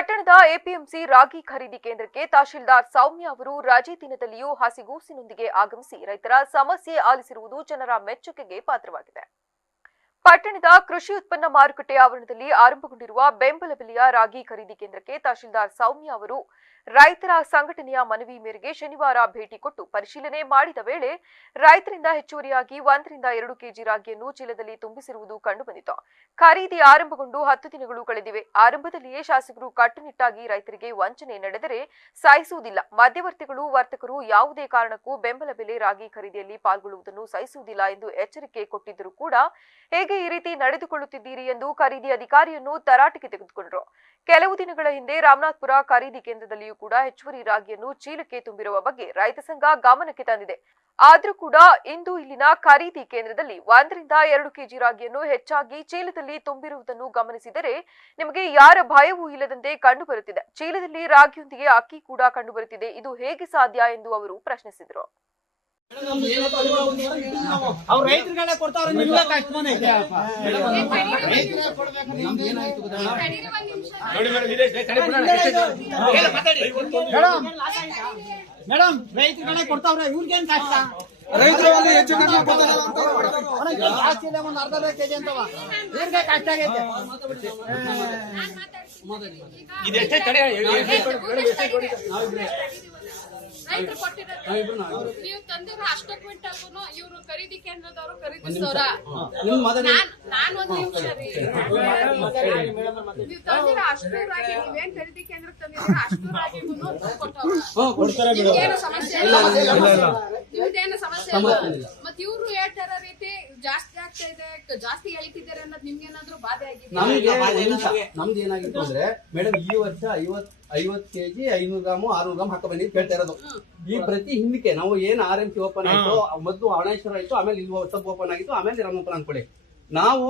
ಪಟ್ಟಣದ ಎಪಿಎಂಸಿ ರಾಗಿ ಖರೀದಿ ಕೇಂದ್ರಕ್ಕೆ ತಹಶೀಲ್ದಾರ್ ಸೌಮ್ಯ ಅವರು ರಜೆ ದಿನದಲ್ಲಿಯೂ ಹಸಿಗೂಸಿನೊಂದಿಗೆ ಆಗಮಿಸಿ ರೈತರ ಸಮಸ್ಯೆ ಆಲಿಸಿರುವುದು ಜನರ ಮೆಚ್ಚುಗೆಗೆ ಪಾತ್ರವಾಗಿದೆ. ಪಟ್ಟಣದ ಕೃಷಿ ಉತ್ಪನ್ನ ಮಾರುಕಟ್ಟೆ ಆವರಣದಲ್ಲಿ ಆರಂಭಗೊಂಡಿರುವ ಬೆಂಬಲ ಬೆಲೆಯ ರಾಗಿ ಖರೀದಿ ಕೇಂದ್ರಕ್ಕೆ ತಹಶೀಲ್ದಾರ್ ಸೌಮ್ಯ ಅವರು ರೈತರ ಸಂಘಟನೆಯ ಮನವಿ ಮೇರೆಗೆ ಶನಿವಾರ ಭೇಟಿ ಕೊಟ್ಟು ಪರಿಶೀಲನೆ ಮಾಡಿದ ವೇಳೆ ರೈತರಿಂದ ಹೆಚ್ಚುವರಿಯಾಗಿ 1 ರಿಂದ 2 ಕೆಜಿ ರಾಗಿಯನ್ನು ಚೀಲದಲ್ಲಿ ತುಂಬಿಸಿರುವುದು ಕಂಡುಬಂದಿತು. ಖರೀದಿ ಆರಂಭಗೊಂಡು 10 ದಿನಗಳು ಕಳೆದಿವೆ. ಆರಂಭದಲ್ಲಿಯೇ ಶಾಸಕರು ಕಟ್ಟುನಿಟ್ಟಾಗಿ ರೈತರಿಗೆ ವಂಚನೆ ನಡೆದರೆ ಸಹಿಸುವುದಿಲ್ಲ, ಮಧ್ಯವರ್ತಿಗಳು ವರ್ತಕರು ಯಾವುದೇ ಕಾರಣಕ್ಕೂ ಬೆಂಬಲ ಬೆಲೆ ರಾಗಿ ಖರೀದಿಯಲ್ಲಿ ಪಾಲ್ಗೊಳ್ಳುವುದನ್ನು ಸಹಿಸುವುದಿಲ್ಲ ಎಂದು ಎಚ್ಚರಿಕೆ ಕೊಟ್ಟಿದ್ದರೂ ಕೂಡ ಹೇಗೆ ಈ ರೀತಿ ನಡೆದುಕೊಳ್ಳುತ್ತಿದ್ದೀರಿ ಎಂದು ಖರೀದಿ ಅಧಿಕಾರಿಯನ್ನು ತರಾಟೆಗೆ ತೆಗೆದುಕೊಂಡರು. ಕೆಲವು ದಿನಗಳ ಹಿಂದೆ ರಾಮನಾಥಪುರ ಖರೀದಿ ಕೇಂದ್ರದಲ್ಲಿಯೂ ಕೂಡ ಹೆಚ್ಚುವರಿ ರಾಗಿಯನ್ನು ಚೀಲಕ್ಕೆ ತುಂಬಿರುವ ಬಗ್ಗೆ ರೈತ ಸಂಘ ಗಮನಕ್ಕೆ ತಂದಿದೆ. ಆದರೂ ಕೂಡ ಇಂದು ಇಲ್ಲಿನ ಖರೀದಿ ಕೇಂದ್ರದಲ್ಲಿ 1 ರಿಂದ 2 ಕೆಜಿ ರಾಗಿಯನ್ನು ಹೆಚ್ಚಾಗಿ ಚೀಲದಲ್ಲಿ ತುಂಬಿರುವುದನ್ನು ಗಮನಿಸಿದರೆ ನಿಮಗೆ ಯಾರ ಭಯವೂ ಇಲ್ಲದಂತೆ ಕಂಡುಬರುತ್ತಿದೆ. ಚೀಲದಲ್ಲಿ ರಾಗಿಯೊಂದಿಗೆ ಅಕ್ಕಿ ಕೂಡ ಕಂಡುಬರುತ್ತಿದೆ. ಇದು ಹೇಗೆ ಸಾಧ್ಯ ಎಂದು ಅವರು ಪ್ರಶ್ನಿಸಿದರು. ರೈತರುಗಳೇ ಕೊಡ್ತಾವ್ರೆ, ನಿಮ್ಗೆ ಕಷ್ಟನೇ ಮೇಡಮ್. ರೈತರುಗಳೇ ಕೊಡ್ತಾವ್ರೆ, ಇವ್ರಿಗೇನ್ ಕಷ್ಟ? ರೈತರು ಹೆಚ್ಚು ಜಾಸ್ತಿ ಇದೆ, ಒಂದು ಅರ್ಧ ಕೆಜಿ ಅಂತವ, ಇವ್ರಿಗೆ ಕಷ್ಟ ಆಗೈತೆ. ರೈತರು ಕೊಟ್ಟಿರೋದು ನೀವು ತಂದಿರೋ ಅಷ್ಟು ಕ್ವಿಂಟಲ್ಗೂ ಇವರು ಖರೀದಿ ಕೇಂದ್ರದವರು ಖರೀದಿಸೋರ. ನಾನು ಒಂದು ನಿಮಿಷ ರೀ, ನೀವು ತಂದಿರೋ ಅಷ್ಟು ರಾಗಿ, ನೀವೇನ್ ಖರೀದಿ ಕೇಂದ್ರಕ್ಕೆ ತಂದಿರೋ ಅಷ್ಟು ರಾಗಿಗೂ ಕೊಟ್ಟವ್ರ. ನಿಮ್ಗೇನು ಸಮಸ್ಯೆ ಇಲ್ಲ, ನಿಮ್ದೇನು ಸಮಸ್ಯೆ ಇಲ್ಲ. ಮತ್ ಇವ್ರು ಹೇಳ್ತಾರ ರೀತಿ ಜಾಸ್ತಿ ಆಗ್ತಾ ಇದೆ, ಜಾಸ್ತಿ ಎಳಿತಿದ್ದಾರೆ ಅನ್ನೋದು ನಿಮ್ಗೇನಾದ್ರೂ ಬಾಧೆ ಆಗಿದೆ? ನಮ್ದು ಏನಾಗಿತ್ತು ಅಂದ್ರೆ ಮೇಡಮ್, ಈ ವರ್ಷ 50 ಕೆಜಿ 500 ಗ್ರಾಮು 600 ಗ್ರಾಮ್ ಹಾಕ ಬಂದಿದ್ದು ಕೇಳ್ತಾ ಇರೋದು. ಈ ಪ್ರತಿ ಹಿಂದಕ್ಕೆ ನಾವು ಏನ್ RMC ಓಪನ್ ಆಯ್ತು, ಮೊದಲು ಅಣೇಶ್ವರ ಆಯ್ತು, ಆಮೇಲೆ ಇಲ್ಲಿ ಸಬ್ ಓಪನ್ ಆಗಿತ್ತು, ಆಮೇಲೆ ರಾಮೋಪನ್ ಅನ್ಕೊಳ್ಳಿ. ನಾವು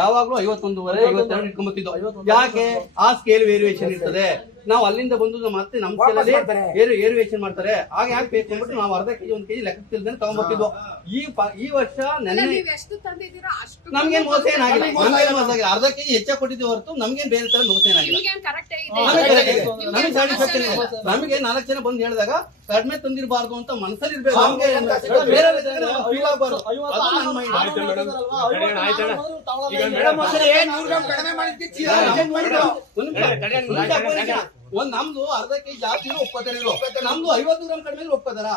ಯಾವಾಗ್ಲೂ 51ವರೆ 52 ಇಟ್ಕೊಂಡ್ಬತ್ತಿದ್ದು. ಯಾಕೆ? ಆ ಸ್ಕೇಲ್ ವೇರಿಯೇಷನ್ ಇರ್ತದೆ. ನಾವು ಅಲ್ಲಿಂದ ಬಂದು ಮತ್ತೆ ನಮ್ ಸ್ಕೇಲಲ್ಲಿ ಏರಿಯೇಷನ್ ಮಾಡ್ತಾರೆ. ಆಗ ಯಾಕೆ ಬೇಕು ಅಂದ್ಬಿಟ್ಟು ನಾವು ಅರ್ಧ ಕೆಜಿ 1 ಕೆಜಿ ಲೆಕ್ಕ ತಿಳ್ದಂಗೆ ತಗೊಂಡ್ಬತ್ತಿದ್ವು. ಈ ವರ್ಷ ನಮ್ಗೇನ್ ಮೋಸ ಏನಾಗಿಲ್ಲ, ಅರ್ಧ ಕೆಜಿ ಹೆಚ್ಚಾಗಿ ಕೊಟ್ಟಿದ್ದೀವಿ ಹೊರತು ನಮ್ಗೇನ್ ಬೇರೆ ತರ ಮೋಸ ಏನಾಗಿಲ್ಲ. ನಮಗೆ 4 ಜನ ಬಂದು ಹೇಳಿದಾಗ ಕಡಿಮೆ ತಂದಿರಬಾರ್ದು ಅಂತ ಮನಸ್ಸಲ್ಲಿ ಇರ್ಬೇಕು. ಬೇರೆ ಫೀಲ್ ಆಗಬಾರ್ದು. ಒಂದ್ ನಮ್ದು ಅರ್ಧ ಕೆಜಿ ಜಾಸ್ತಿ ಒಪ್ಪತ್ತಾರ, ನಮ್ದು 50 ಗ್ರಾಮ್ ಕಡಿಮೆ ಒಪ್ಪತ್ತಾರ.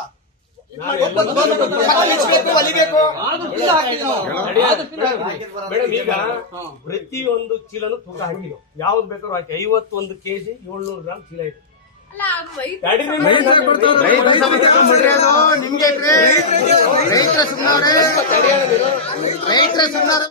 ಈಗ ಪ್ರತಿಯೊಂದು ಚೀಲನು ತೂಕ ಹಾಕಿದ್ರು, ಯಾವ್ದು ಬೇಕಾದ್ರೂ ಹಾಕಿ. 51 ಕೆಜಿ 700 ಗ್ರಾಮ್ ಚೀಲ ಇದೆ. ರೈತರ ಸುಮ್ಮನೆ